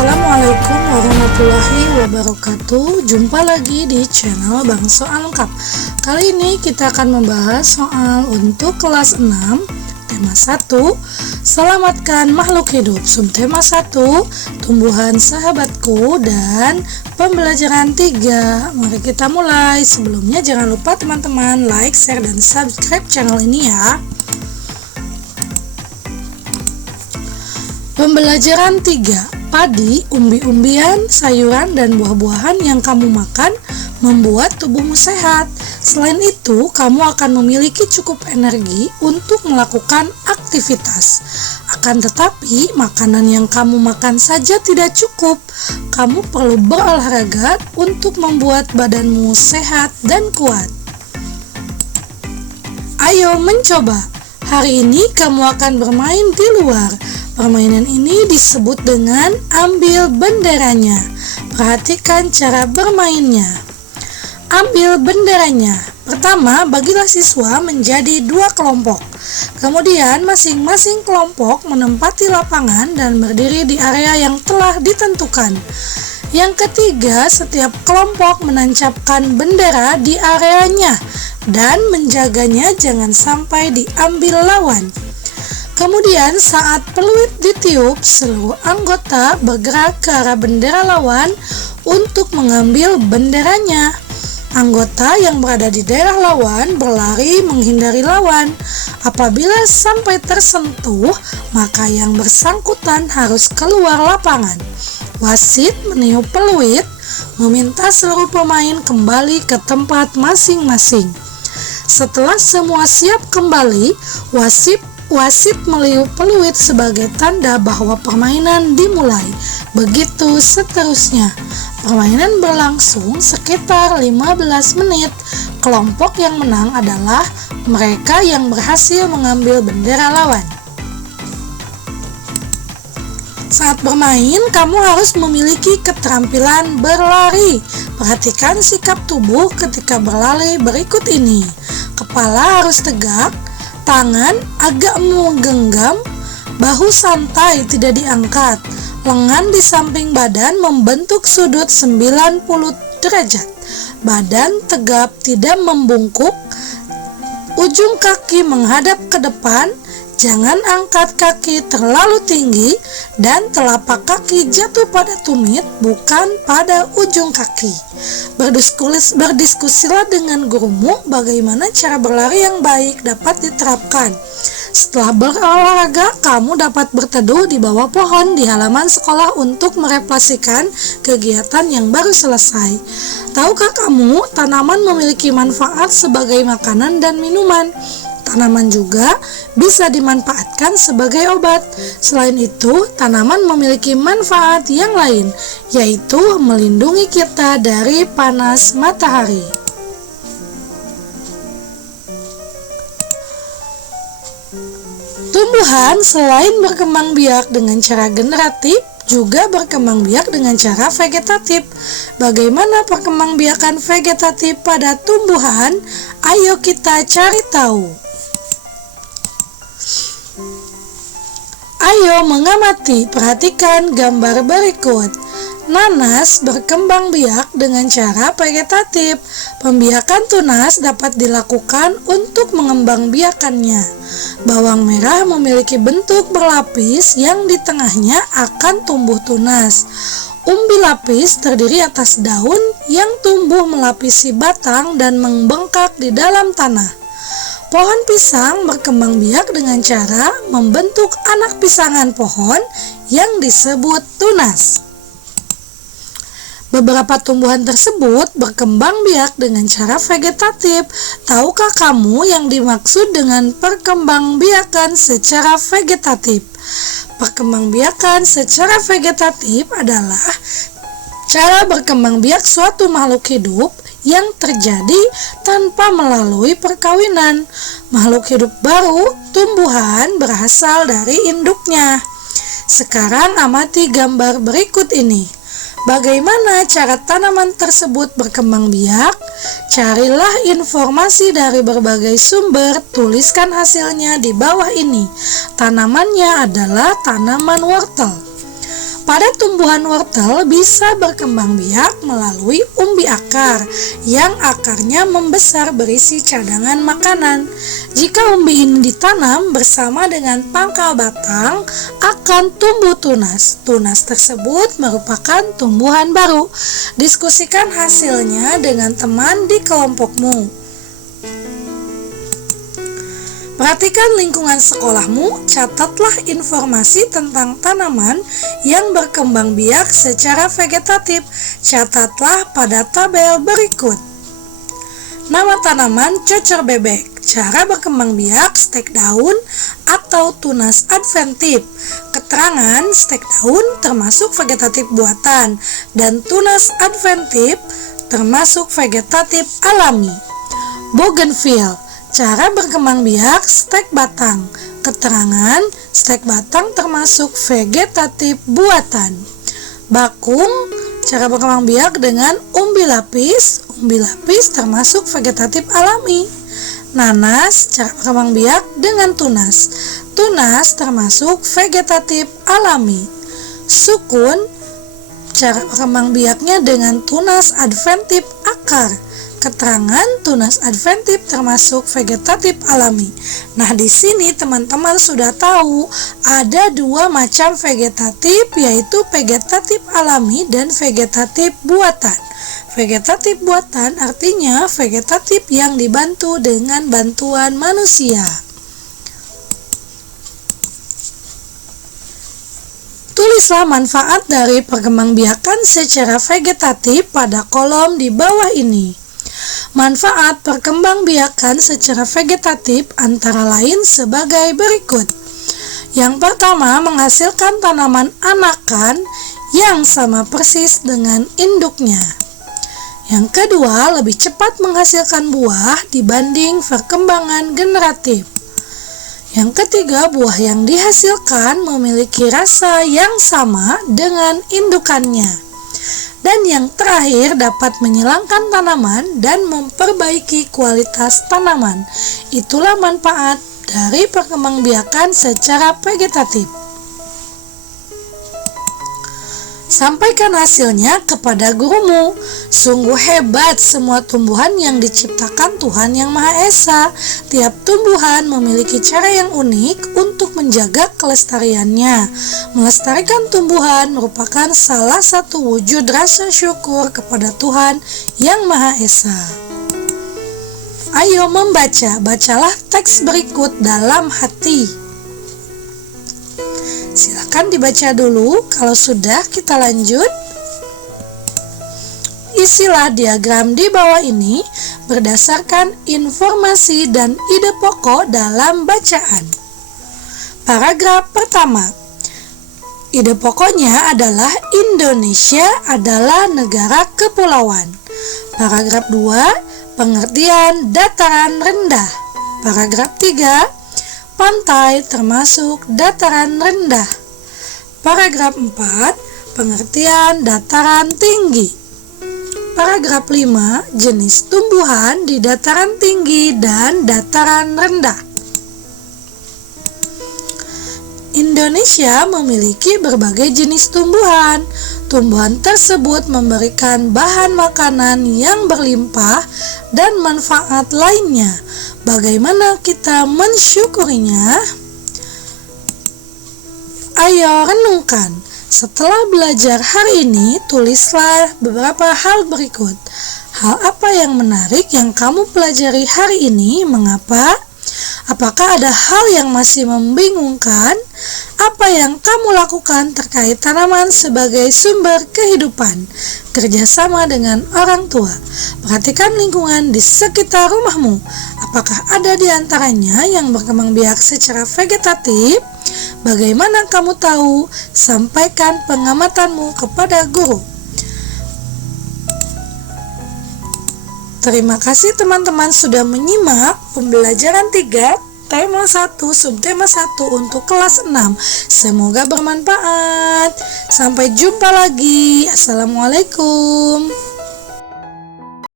Assalamualaikum warahmatullahi wabarakatuh. Jumpa lagi di channel Bang Soal Lengkap. Kali ini kita akan membahas soal untuk kelas 6, tema 1, selamatkan makhluk hidup. Subtema 1, tumbuhan sahabatku, dan pembelajaran 3. Mari kita mulai. Sebelumnya jangan lupa teman-teman like, share, dan subscribe channel ini ya. Pembelajaran 3. Padi, umbi-umbian, sayuran, dan buah-buahan yang kamu makan membuat tubuhmu sehat. Selain itu, kamu akan memiliki cukup energi untuk melakukan aktivitas. Akan tetapi, makanan yang kamu makan saja tidak cukup. Kamu perlu berolahraga untuk membuat badanmu sehat dan kuat. Ayo mencoba. Hari ini kamu akan bermain di luar. Permainan ini disebut dengan ambil benderanya. Perhatikan cara bermainnya. Ambil benderanya. Pertama, bagilah siswa menjadi 2 kelompok. Kemudian masing-masing kelompok menempati lapangan dan berdiri di area yang telah ditentukan. Yang ketiga, setiap kelompok menancapkan bendera di areanya dan menjaganya jangan sampai diambil lawan. Kemudian saat peluit ditiup, seluruh anggota bergerak ke arah bendera lawan untuk mengambil benderanya. Anggota yang berada di daerah lawan berlari menghindari lawan. Apabila sampai tersentuh, maka yang bersangkutan harus keluar lapangan. Wasit meniup peluit, meminta seluruh pemain kembali ke tempat masing-masing. Setelah semua siap kembali, Wasit meniup peluit sebagai tanda bahwa permainan dimulai. Begitu seterusnya. Permainan berlangsung sekitar 15 menit. Kelompok yang menang adalah mereka yang berhasil mengambil bendera lawan. Saat bermain, kamu harus memiliki keterampilan berlari. Perhatikan sikap tubuh ketika berlari berikut ini. Kepala harus tegak, tangan agak menggenggam, bahu santai tidak diangkat, lengan di samping badan membentuk sudut 90 derajat, badan tegap tidak membungkuk, ujung kaki menghadap ke depan, jangan angkat kaki terlalu tinggi, dan telapak kaki jatuh pada tumit bukan pada ujung kaki. Berdiskusilah dengan gurumu bagaimana cara berlari yang baik dapat diterapkan. Setelah berolahraga, kamu dapat berteduh di bawah pohon di halaman sekolah untuk merefleksikan kegiatan yang baru selesai. Tahukah kamu, tanaman memiliki manfaat sebagai makanan dan minuman. Tanaman juga bisa dimanfaatkan sebagai obat. Selain itu, tanaman memiliki manfaat yang lain, yaitu melindungi kita dari panas matahari. Tumbuhan selain berkembang biak dengan cara generatif, juga berkembang biak dengan cara vegetatif. Bagaimana perkembangbiakan vegetatif pada tumbuhan? Ayo kita cari tahu. Ayo mengamati, perhatikan gambar berikut. Nanas berkembang biak dengan cara vegetatif. Pembiakan tunas dapat dilakukan untuk mengembang biakannya. Bawang merah memiliki bentuk berlapis yang di tengahnya akan tumbuh tunas. Umbi lapis terdiri atas daun yang tumbuh melapisi batang dan membengkak di dalam tanah. Pohon pisang berkembang biak dengan cara membentuk anak pisangan pohon yang disebut tunas. Beberapa tumbuhan tersebut berkembang biak dengan cara vegetatif. Tahukah kamu yang dimaksud dengan perkembangbiakan secara vegetatif? Perkembangbiakan secara vegetatif adalah cara berkembang biak suatu makhluk hidup yang terjadi tanpa melalui perkawinan. Makhluk hidup baru, tumbuhan, berasal dari induknya. Sekarang amati gambar berikut ini. Bagaimana cara tanaman tersebut berkembang biak? Carilah informasi dari berbagai sumber, tuliskan hasilnya di bawah ini. Tanamannya adalah tanaman wortel. Pada tumbuhan wortel bisa berkembang biak melalui umbi akar, yang akarnya membesar berisi cadangan makanan. Jika umbi ini ditanam bersama dengan pangkal batang, akan tumbuh tunas. Tunas tersebut merupakan tumbuhan baru. Diskusikan hasilnya dengan teman di kelompokmu. Perhatikan lingkungan sekolahmu, catatlah informasi tentang tanaman yang berkembang biak secara vegetatif. Catatlah pada tabel berikut. Nama tanaman cocor bebek, cara berkembang biak stek daun atau tunas adventif. Keterangan stek daun termasuk vegetatif buatan dan tunas adventif termasuk vegetatif alami. Bougainville, cara berkembang biak stek batang. Keterangan stek batang termasuk vegetatif buatan. Bakung, cara berkembang biak dengan umbi lapis. Umbi lapis termasuk vegetatif alami. Nanas, cara berkembang biak dengan tunas. Tunas termasuk vegetatif alami. Sukun, cara berkembang biaknya dengan tunas adventif akar. Keterangan tunas adventif termasuk vegetatif alami. Nah, di sini teman-teman sudah tahu ada dua macam vegetatif, yaitu vegetatif alami dan vegetatif buatan. Vegetatif buatan artinya vegetatif yang dibantu dengan bantuan manusia. Tulislah manfaat dari perkembangbiakan secara vegetatif pada kolom di bawah ini. Manfaat perkembangbiakan secara vegetatif antara lain sebagai berikut. Yang pertama, menghasilkan tanaman anakan yang sama persis dengan induknya. Yang kedua, lebih cepat menghasilkan buah dibanding perkembangan generatif. Yang ketiga, buah yang dihasilkan memiliki rasa yang sama dengan indukannya. Dan yang terakhir, dapat menghilangkan tanaman dan memperbaiki kualitas tanaman. Itulah manfaat dari perkembangbiakan secara vegetatif. Sampaikan hasilnya kepada gurumu. Sungguh hebat semua tumbuhan yang diciptakan Tuhan Yang Maha Esa. Tiap tumbuhan memiliki cara yang unik untuk menjaga kelestariannya. Melestarikan tumbuhan merupakan salah satu wujud rasa syukur kepada Tuhan Yang Maha Esa. Ayo membaca, bacalah teks berikut dalam hati. Silakan dibaca dulu. Kalau sudah, kita lanjut. Isilah diagram di bawah ini berdasarkan informasi dan ide pokok dalam bacaan. Paragraf pertama. Ide pokoknya adalah Indonesia adalah negara kepulauan. Paragraf 2. Pengertian dataran rendah. Paragraf 3. Pantai termasuk dataran rendah. Paragraf 4. Pengertian dataran tinggi. Paragraf 5. Jenis tumbuhan di dataran tinggi dan dataran rendah. Indonesia memiliki berbagai jenis tumbuhan. Tumbuhan tersebut memberikan bahan makanan yang berlimpah dan manfaat lainnya. Bagaimana kita mensyukurinya? Ayo renungkan. Setelah belajar hari ini, tulislah beberapa hal berikut. Hal apa yang menarik yang kamu pelajari hari ini? Mengapa? Apakah ada hal yang masih membingungkan? Apa yang kamu lakukan terkait tanaman sebagai sumber kehidupan? Kerjasama dengan orang tua. Perhatikan lingkungan di sekitar rumahmu. Apakah ada di antaranya yang berkembang biak secara vegetatif? Bagaimana kamu tahu? Sampaikan pengamatanmu kepada guru. Terima kasih teman-teman sudah menyimak pembelajaran 3, tema 1, subtema 1 untuk kelas 6. Semoga bermanfaat. Sampai jumpa lagi. Assalamualaikum.